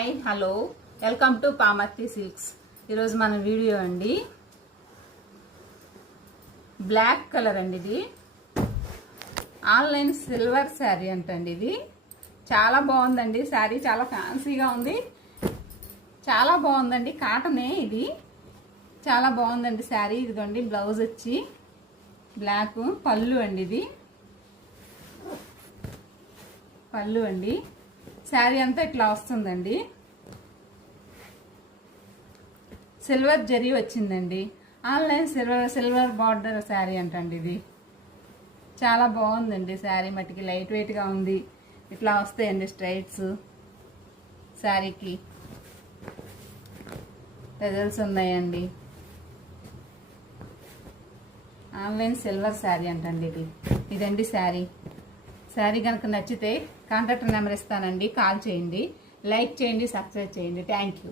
Hi hello welcome to Pamarthi silks. ఈరోజు మన video అండి బ్లాక్ కలర్ అండి. ఇది ఆన్లైన్ సిల్వర్ శారీ అంటండి. ఇది చాలా బాగుందండి. శారీ చాలా ఫ్యాన్సీగా ఉంది, చాలా బాగుందండి. కాటనే ఇది చాలా బాగుందండి శారీ. ఇదిగోండి బ్లౌజ్ వచ్చి బ్లాక్, పళ్ళు అండి. ఇది పళ్ళు అండి. శారీ అంతా ఇట్లా వస్తుందండి. సిల్వర్ జరీ వచ్చిందండి. ఆన్లైన్ సిల్వర్ బార్డర్ శారీ అంటండి. ఇది చాలా బాగుందండి. శారీ మట్టికి లైట్ వెయిట్గా ఉంది. ఇట్లా వస్తాయండి స్ట్రైట్స్. శారీకి రిజల్ట్స్ ఉన్నాయండి. ఆన్లైన్ సిల్వర్ శారీ అంటండి. ఇదండి శారీ. శారీ కనుక నచ్చితే కాంటాక్ట్ నెంబర్ ఇస్తానండి, కాల్ చేయండి, లైక్ చేయండి, సబ్స్క్రైబ్ చేయండి. Thank you.